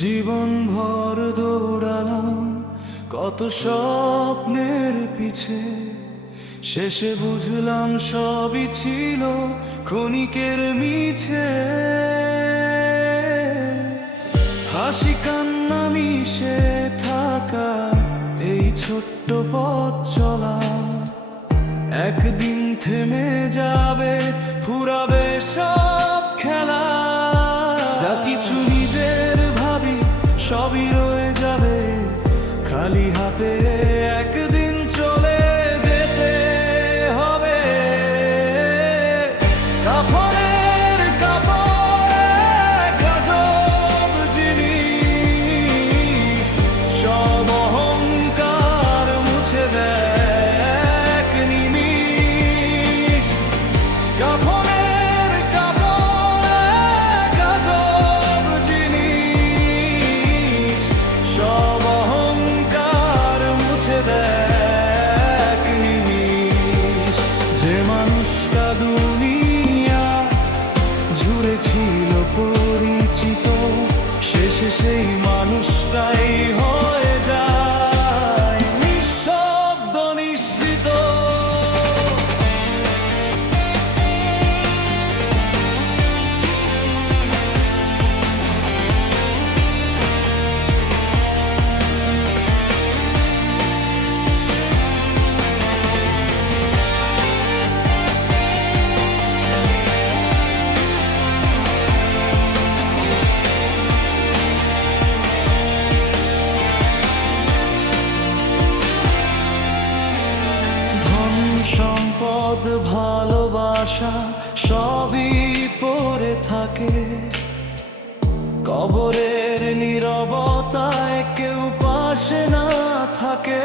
জীবন ভর দৌড়ালাম কত স্বপ্নের পিছে, শেষে বুঝলাম সবই ছিল ক্ষণিকের মিছে। হাসি কান্না মিশে থাকা এই ছোট্ট পথ চলা একদিন থেমে যাবে, ফুরাবে সব খেলা। যা কিছু নিজের ভাবি সবই রয়ে যাবে খালি হাতে, একদিন চলে যেতে হবে। কাপড়ের কাপড় এক আজব জিনিস, সব অহংকার মুছে দেয় এক নিমিষ। কাপড়ের কাপড় এক আজব জিনিস, সব অহংকার মুছে দেয় এক নিমিষ। যে মানুষটা দুনিয়া জুড়ে ছিল পরিচিত, শেষে সেই মানুষটাই হয়ে যায় নিঃশব্দ নিশ্চিত। সম্পদ ভালোবাসা সবই পড়ে থাকে, কবরের নীরবতায় কেউ পাশে না থাকে।